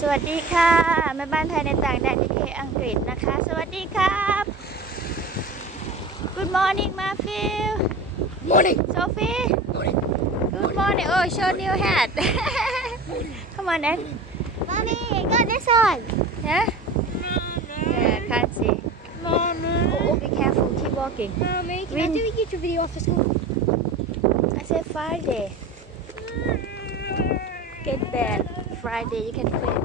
สวัสดีค่ะแม่บ้านไทยในต่างแดนที่อังกฤษนะคะสวัสดีครับ Good morning มาฟิล Morning. Sophie Morning. Good morning oh show new hat Come on then Mommy, I got this one. yeah can't see oh be careful keep walking Mommy, can Win. I do a YouTube video after school? I said Friday get bad Friday you can play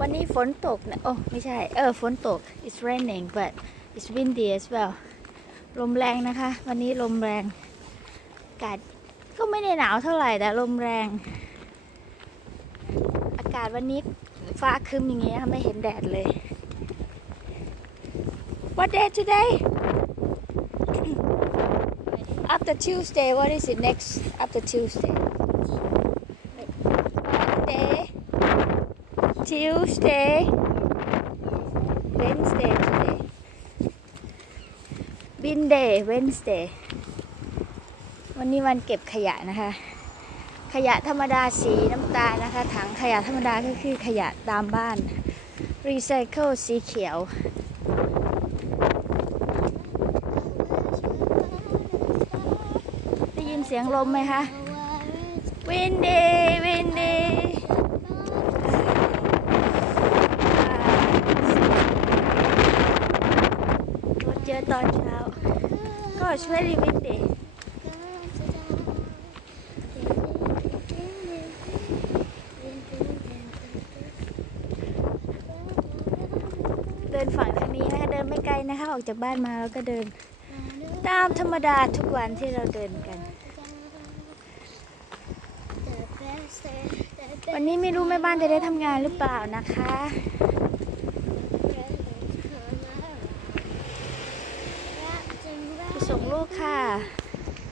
วันนี้ฝนตกนะโอ้ไม่ใช่ฝนตก it's raining but it's windy as well ลมแรงนะคะวันนี้ลมแรงอากาศก็ไม่ได้หนาวเท่าไหร่แต่ลมแรงอากาศวันนี้ฟ้าครึ้มอย่างเงี้ยไม่เห็นแดดเลย What day today after Tuesday what is it next after Tuesday Monday Tuesday Wednesday today Bin day Wednesday วันนี้วันเก็บขยะนะคะขยะธรรมดาสีน้ำตาลนะคะถังขยะธรรมดาก็คือขยะตามบ้าน Recycle สีเขียวได้ยินเสียงลมไหมคะ Windy Windyรถเยอะตอนเช้าก็ very windy เดินฝั่งทางนี้นะคะเดินไม่ไกลนะคะออกจากบ้านมาแล้วก็เดินตามธรรมดาทุกวันที่เราเดินกันวันนี้ไม่รู้แม่บ้านจะได้ทำงานหรือเปล่านะคะไปส่งลูกค่ะ